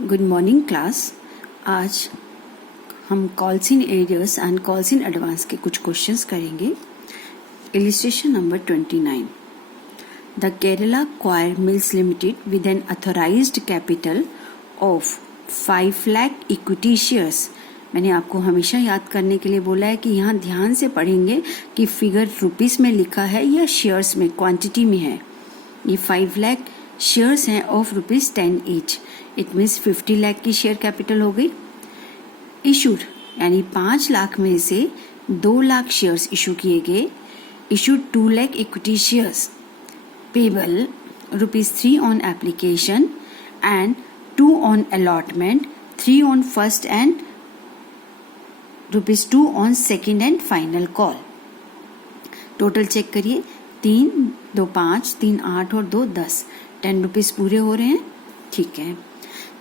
Good morning class. आज हम calls in arrears and calls in advance के कुछ क्वेश्चंस करेंगे। Illustration number 29। The Kerala coir mills limited with an authorised capital of 5 lakh equity shares. मैंने आपको हमेशा याद करने के लिए बोला है कि यहाँ ध्यान से पढ़ेंगे कि फिगर रुपीस में लिखा है या शेयर्स में, क्वांटिटी में है। ये 5 लाख शेयर्स हैं of ₹10 each. It means 50 lakh की शेयर कैपिटल हो गई। इशूड यानी 5 लाख में से 2 लाख शेयर्स इशू किए गए। Issued 2 lakh equity shares. Payable ₹3 on application and 2 on allotment, 3 on first and ₹2 on second and final call. Total check करिए, 3, 2, 5, 3, 8 और 2, 10, ₹10 पूरे हो रहे हैं। ठीक है।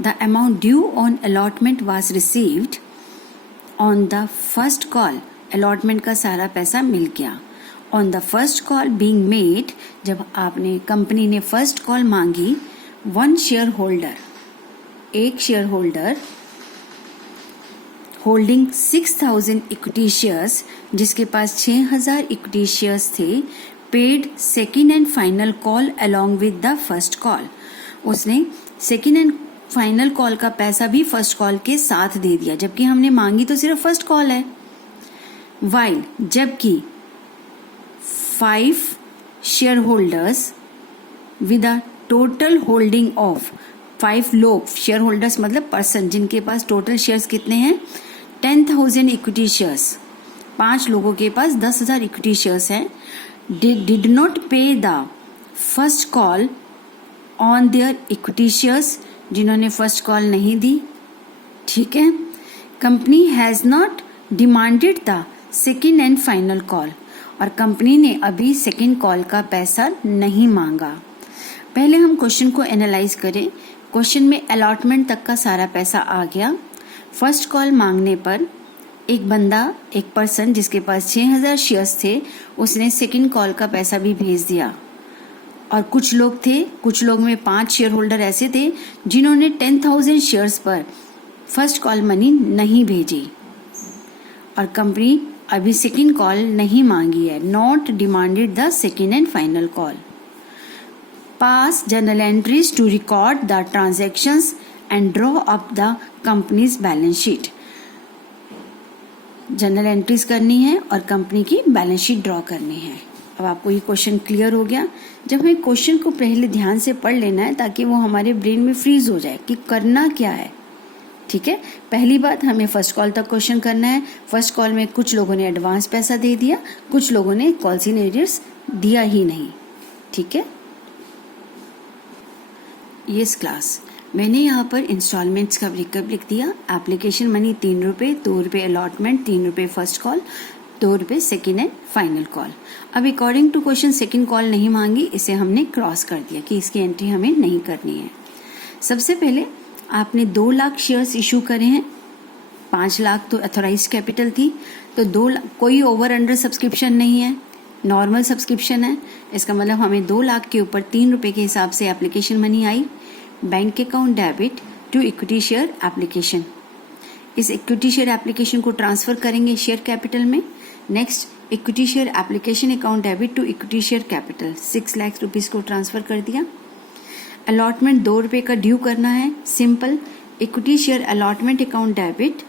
The amount due on allotment was received on the first call. Allotment का सारा पैसा मिल गया। On the first call being made, जब आपने कंपनी ने फर्स्ट कॉल मांगी, 1 शेयर होल्डर, एक share holder holding 6000 equity shares, जिसके पास 6000 इक्विटी शेयर्स थे, paid second and final call along with the first call. उसने सेकेंड एंड फाइनल कॉल का पैसा भी फर्स्ट कॉल के साथ दे दिया, जबकि हमने मांगी तो सिर्फ फर्स्ट कॉल है। वाइल, जबकि 5 share holders with a total holding of 5 लोग, शेयर होल्डर्स मतलब पर्सन, जिनके पास टोटल शेयर्स कितने हैं, 10,000 इक्विटी शेयर्स। 5 लोगों के पास 10,000 इक्विटी शेयर्स हैं। डिड नॉट पे the first call on their equity shares, जिन्होंने फर्स्ट कॉल नहीं दी। ठीक है। Company has not demanded the second and final call, और कंपनी ने अभी सेकेंड कॉल का पैसा नहीं मांगा। पहले हम क्वेश्चन को एनालाइज करें। क्वेश्चन में अलॉटमेंट तक का सारा पैसा आ गया। फर्स्ट कॉल मांगने पर एक बंदा, एक पर्सन जिसके पास 6000 शेयर्स थे, उसने सेकेंड कॉल का पैसा भी भेज दिया। और कुछ लोग थे, कुछ लोग में 5 शेयर होल्डर ऐसे थे जिन्होंने 10,000 शेयर्स पर फर्स्ट कॉल मनी नहीं भेजी, और कंपनी अभी सेकेंड कॉल नहीं मांगी है। Not demanded the second and final call. Pass journal entries to record the transactions and draw up the company's balance sheet. Journal entries करनी है और कंपनी की बैलेंस शीट ड्रॉ करनी है। अब आपको ये क्वेश्चन क्लियर हो गया। जब हमें क्वेश्चन को पहले ध्यान से पढ़ लेना है ताकि वो हमारे ब्रेन में फ्रीज हो जाए कि करना क्या है। ठीक है। पहली बात, हमें फर्स्ट कॉल तक क्वेश्चन करना है। फर्स्ट कॉल में कुछ लोगों ने एडवांस पैसा दे दिया, कुछ लोगों ने कॉल्स इन एरियर्स दिया ही नहीं। ठीक है। यस क्लास, मैंने यहाँ पर इंस्टॉलमेंट्स का ब्रेकअप लिख दिया। Application money ₹3, ₹2 allotment, ₹3 first call, ₹2 second and final call. अब according to question second call नहीं मांगी, इसे हमने क्रॉस कर दिया कि इसकी एंट्री हमें नहीं करनी है। सबसे पहले आपने 2 लाख शेयर्स इशू करे हैं। 5 लाख तो अथोराइज कैपिटल थी, तो 2 लाख, कोई ओवर अंडर सब्सक्रिप्शन नहीं है, नॉर्मल सब्सक्रिप्शन है। इसका मतलब हमें 2 लाख के ऊपर ₹3 के हिसाब से एप्लीकेशन मनी आई। Bank account debit to equity share application. इस इक्विटी शेयर एप्लीकेशन को ट्रांसफर करेंगे शेयर कैपिटल में। Next, equity share application account debit to equity share capital, 6 lakh rupees को ट्रांसफर कर दिया। अलॉटमेंट ₹2 का ड्यू करना है। Simple, equity share allotment account debit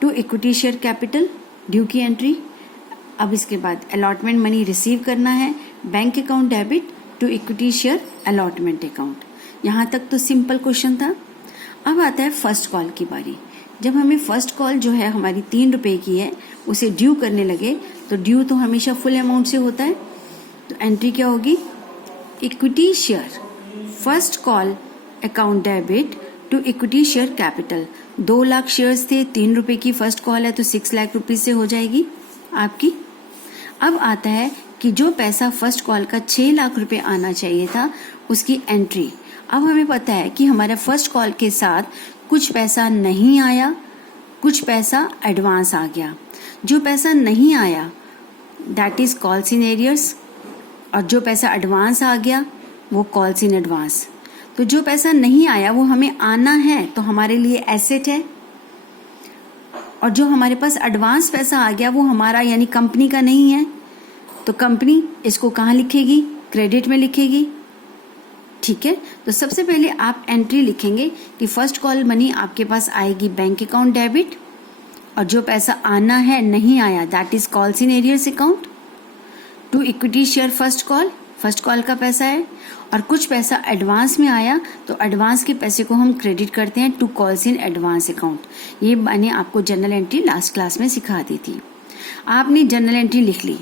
to equity share capital, due की एंट्री। अब इसके बाद अलॉटमेंट मनी रिसीव करना है। Bank account debit to equity share allotment account. यहाँ तक तो सिंपल क्वेश्चन था। अब आता है फर्स्ट कॉल की बारी। जब हमें फर्स्ट कॉल जो है हमारी ₹3 की है, उसे ड्यू करने लगे, तो ड्यू तो हमेशा फुल अमाउंट से होता है, तो एंट्री क्या होगी, equity share first call account debit to equity share capital. 2 lakh shares थे, ₹3 की फर्स्ट कॉल है, तो 6 लाख रुपीज से हो जाएगी आपकी। अब आता है कि जो पैसा फर्स्ट कॉल का 6 लाख रुपए आना चाहिए था, उसकी एंट्री। अब हमें पता है कि हमारा फर्स्ट कॉल के साथ कुछ पैसा नहीं आया, कुछ पैसा एडवांस आ गया। जो पैसा नहीं आया that is calls in arrears, और जो पैसा एडवांस आ गया वो कॉल्स इन एडवांस। तो जो पैसा नहीं आया वो हमें आना है, तो हमारे लिए एसेट है। और जो हमारे पास एडवांस पैसा आ गया वो हमारा यानी कंपनी का नहीं है, तो कंपनी इसको कहाँ लिखेगी? क्रेडिट में लिखेगी। ठीक है, तो सबसे पहले आप एंट्री लिखेंगे कि फर्स्ट कॉल मनी आपके पास आएगी बैंक अकाउंट डेबिट, और जो पैसा आना है नहीं आया that is calls in arrears account. To equity share first call का पैसा है, और कुछ पैसा एडवांस में आया तो एडवांस के पैसे को हम क्रेडिट करते हैं to calls in advance account. ये मैंने आपको जनरल एंट्री लास्ट क्लास में सिखा दी थी। आपने जनरल एंट्री लिख ली।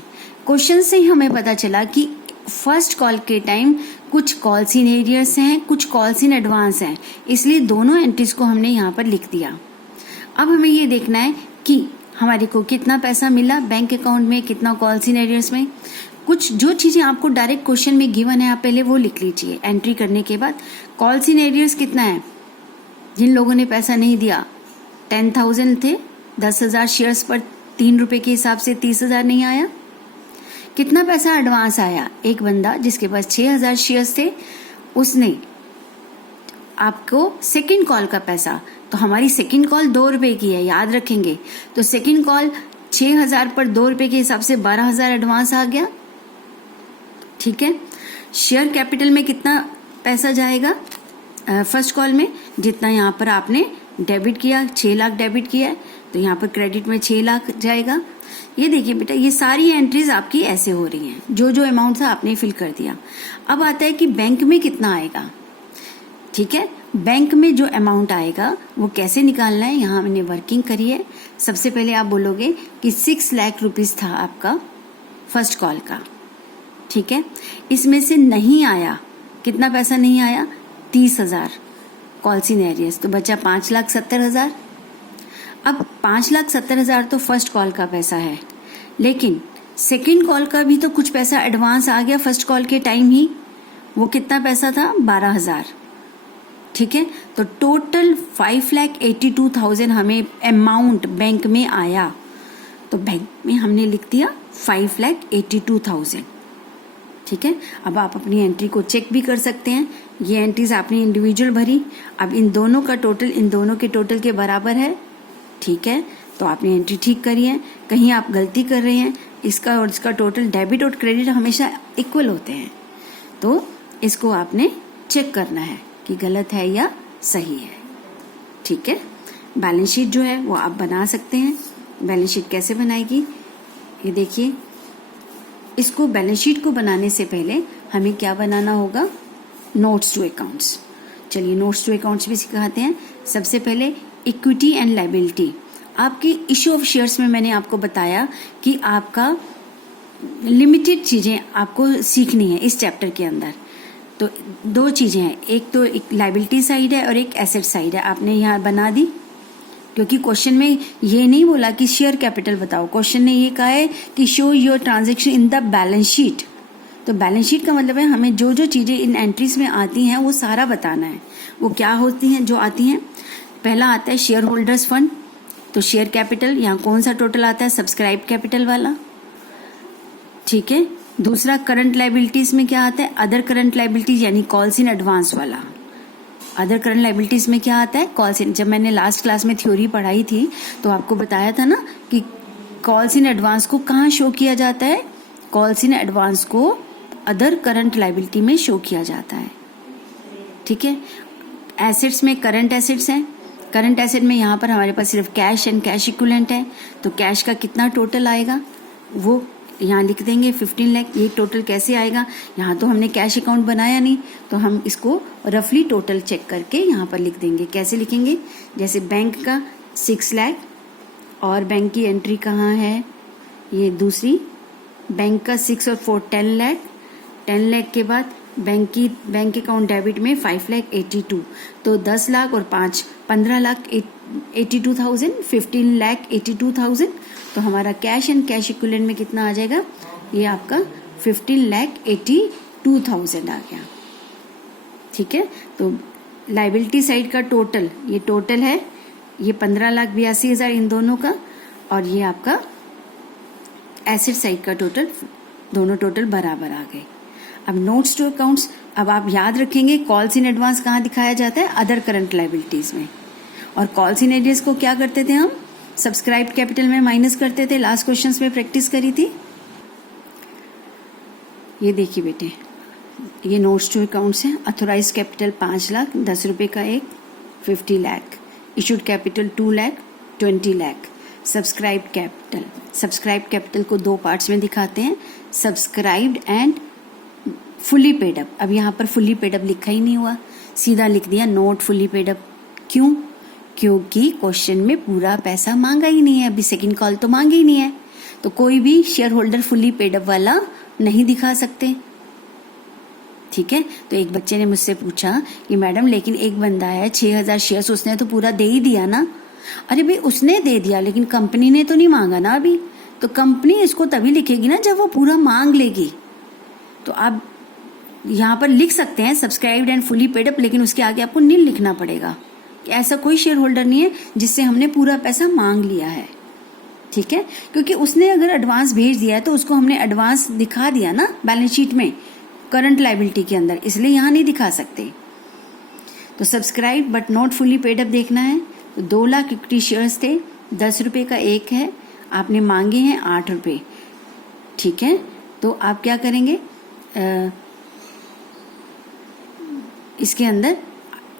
क्वेश्चन से ही हमें पता चला कि फर्स्ट कॉल के टाइम कुछ कॉल्स इन एरियर्स हैं, कुछ कॉल्स इन एडवांस हैं, इसलिए दोनों एंट्रीज को हमने यहाँ पर लिख दिया। अब हमें ये देखना है कि हमारे को कितना पैसा मिला बैंक अकाउंट में, कितना कॉल्स इन एरियर्स में। कुछ जो चीजें आपको डायरेक्ट क्वेश्चन में गिवन है आप पहले वो लिख लीजिए एंट्री करने के बाद। कॉल्स इन एरियर्स कितना है? जिन लोगों ने पैसा नहीं दिया 10,000 थे, 10,000 शेयर्स पर 3 रुपए के हिसाब से 30,000 नहीं आया। कितना पैसा एडवांस आया? एक बंदा जिसके पास 6,000 शेयर्स थे उसने आपको सेकंड कॉल का पैसा, तो हमारी सेकंड कॉल 2 रुपए की है, याद रखेंगे। तो सेकंड कॉल 6,000 पर 2 रुपए के हिसाब से 12,000 एडवांस आ गया। ठीक है, शेयर कैपिटल में कितना पैसा जाएगा फर्स्ट कॉल में? जितना यहाँ पर आपने डेबिट किया, 6 लाख डेबिट किया है, तो यहाँ पर क्रेडिट में 6 लाख जाएगा। ये देखिए बेटा, ये सारी एंट्रीज आपकी ऐसे हो रही हैं, जो जो अमाउंट था आपने फिल कर दिया। अब आता है कि बैंक में कितना आएगा। ठीक है, बैंक में जो अमाउंट आएगा वो कैसे निकालना है, यहाँ हमने वर्किंग करी है। सबसे पहले आप बोलोगे कि 6 लाख रुपीस था आपका फर्स्ट कॉल का। ठीक है, इसमें से नहीं आया, कितना पैसा नहीं आया? 30,000 कॉल्स इन एरियर्स, तो बचा 5,70,000। अब 5,70,000 तो फर्स्ट कॉल का पैसा है, लेकिन सेकंड कॉल का भी तो कुछ पैसा एडवांस आ गया फर्स्ट कॉल के टाइम ही। वो कितना पैसा था? 12,000। ठीक है, तो टोटल 5,82,000 हमें अमाउंट बैंक में आया, तो बैंक में हमने लिख दिया 5,82,000। ठीक है, अब आप अपनी एंट्री को चेक भी कर सकते हैं। ये एंट्रीज आपने इंडिविजुअल भरी, अब इन दोनों का टोटल इन दोनों के टोटल के बराबर है। ठीक है, तो आपने एंट्री ठीक करी है। कहीं आप गलती कर रहे हैं, इसका और इसका टोटल डेबिट और क्रेडिट हमेशा इक्वल होते हैं, तो इसको आपने चेक करना है कि गलत है या सही है। ठीक है, बैलेंस शीट जो है वो आप बना सकते हैं। बैलेंस शीट कैसे बनाएगी ये देखिए। इसको बैलेंस शीट को बनाने से पहले हमें क्या बनाना होगा? Notes to accounts. चलिए नोट्स टू अकाउंट्स भी सिखाते हैं। सबसे पहले इक्विटी एंड लायबिलिटी। आपकी इश्यू ऑफ शेयर्स में मैंने आपको बताया कि आपका लिमिटेड चीजें आपको सीखनी है इस चैप्टर के अंदर। तो 2 चीजें हैं, एक तो एक लायबिलिटी साइड है और एक एसेट साइड है। आपने यहाँ बना दी, क्योंकि क्वेश्चन में ये नहीं बोला कि शेयर कैपिटल बताओ, क्वेश्चन ने ये कहा है कि show your transaction in the balance sheet. तो बैलेंस शीट का मतलब है हमें जो जो चीजें इन एंट्रीज में आती हैं वो सारा बताना है। वो क्या होती हैं जो आती हैं? पहला आता है शेयर होल्डर्स फंड, तो शेयर कैपिटल यहाँ कौन सा टोटल आता है? सब्सक्राइब कैपिटल वाला। ठीक है, दूसरा करंट लायबिलिटीज में क्या आता है? अदर करंट लायबिलिटीज यानी कॉल्स इन एडवांस वाला। अदर करंट लायबिलिटीज में क्या आता है? Calls in. जब मैंने लास्ट क्लास में थ्योरी पढ़ाई थी तो आपको बताया था ना कि कॉल्स इन एडवांस को कहाँ शो किया जाता है? कॉल्स इन एडवांस को अदर करंट लायबिलिटी में शो किया जाता है। ठीक है, एसेट्स में करंट एसेट्स हैं। करंट एसेट में यहाँ पर हमारे पास सिर्फ कैश एंड कैश इक्विवेलेंट है, तो कैश का कितना टोटल आएगा वो यहाँ लिख देंगे 15 लाख। ये टोटल कैसे आएगा? यहाँ तो हमने कैश अकाउंट बनाया नहीं, तो हम इसको रफली टोटल चेक करके यहाँ पर लिख देंगे। कैसे लिखेंगे? जैसे बैंक का 6 लाख, और बैंक की एंट्री कहाँ है? ये दूसरी, बैंक का 6 और 4 10 लाख। 10 लाख के बाद बैंक अकाउंट डेबिट में 5,82,000, तो 10 लाख और 5 15,82,000, 15,82,000। तो हमारा कैश एंड कैश इक्विवेलेंट में कितना आ जाएगा? ये आपका 15,82,000 आ गया। ठीक है, तो लायबिलिटी साइड का टोटल, ये टोटल है, ये 15,82,000 इन दोनों का, और ये आपका एसेट साइड का टोटल, दोनों टोटल बराबर आ गए। अब नोट्स टू अकाउंट्स, अब आप याद रखेंगे कॉल्स इन एडवांस कहाँ दिखाया जाता है, अदर करंट लायबिलिटीज में। और कॉल्स इन एरियर्स को क्या करते थे हम, सब्सक्राइब्ड कैपिटल में माइनस करते थे। लास्ट क्वेश्चंस में प्रैक्टिस करी थी। ये देखिए बेटे, ये नोट्स टू अकाउंट्स है। अथोराइज कैपिटल 5 लाख, 10 रुपए का एक, 50 lakh. Issued capital 2 lakh, 20 lakh. Subscribed capital को 2 पार्ट्स में दिखाते हैं, subscribed and fully paid up. अब यहाँ पर फुली पेड अप लिखा ही नहीं हुआ, सीधा लिख दिया नोट फुली पेड अप। क्यों? क्योंकि क्वेश्चन में पूरा पैसा मांगा ही नहीं है, अभी सेकंड कॉल तो मांगी ही नहीं है, तो कोई भी share holder fully paid up वाला नहीं दिखा सकते। ठीक है, तो एक बच्चे ने मुझसे पूछा कि मैडम लेकिन एक बंदा है 6000 शेयर्स, उसने तो पूरा दे ही दिया ना। अरे भाई उसने दे दिया लेकिन कंपनी ने तो नहीं मांगा ना अभी, तो कंपनी इसको तभी लिखेगी ना जब वो पूरा मांग लेगी। तो आप यहाँ पर लिख सकते हैं subscribed and fully paid up, लेकिन उसके आगे आपको नील लिखना पड़ेगा कि ऐसा कोई शेयर होल्डर नहीं है जिससे हमने पूरा पैसा मांग लिया है। ठीक है, क्योंकि उसने अगर एडवांस भेज दिया है तो उसको हमने एडवांस दिखा दिया ना बैलेंस शीट में करंट लायबिलिटी के अंदर, इसलिए यहाँ नहीं दिखा सकते। तो subscribe but not fully paid up देखना है। तो 2 लाख इक्विटी शेयर्स थे, 10 रुपए का एक है, आपने मांगे हैं 8 रुपए। ठीक है, तो आप क्या करेंगे, इसके अंदर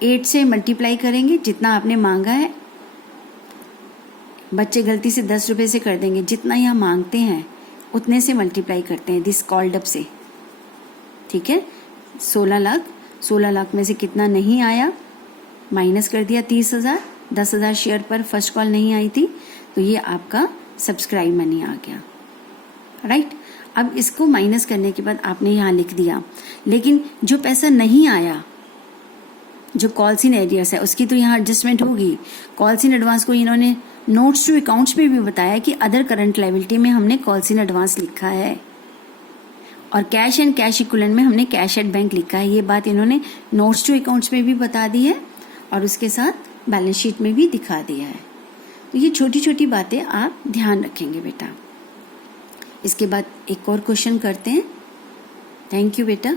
8 से मल्टीप्लाई करेंगे जितना आपने मांगा है। बच्चे गलती से 10 रुपए से कर देंगे, जितना यहाँ मांगते हैं उतने से मल्टीप्लाई करते हैं दिस कॉल्ड अप से। ठीक है, 16 लाख में से कितना नहीं आया, माइनस कर दिया 30,000। 10,000 शेयर पर फर्स्ट कॉल नहीं आई थी, तो ये आपका सब्सक्राइब मनी आ गया। राइट, अब इसको माइनस करने के बाद आपने यहाँ लिख दिया, लेकिन जो पैसा नहीं आया, जो कॉल्स इन एरियर्स है, उसकी तो यहाँ एडजस्टमेंट होगी। कॉल्स इन एडवांस को इन्होंने नोट्स टू अकाउंट्स में भी बताया कि अदर करंट लायबिलिटी में हमने कॉल्स इन एडवांस लिखा है, और कैश एंड कैश इक्विवेलेंट में हमने कैश एट बैंक लिखा है। ये बात इन्होंने नोट्स टू अकाउंट्स में भी बता दी है और उसके साथ बैलेंस शीट में भी दिखा दिया है। तो ये छोटी छोटी बातें आप ध्यान रखेंगे बेटा। इसके बाद एक और क्वेश्चन करते हैं। थैंक यू बेटा।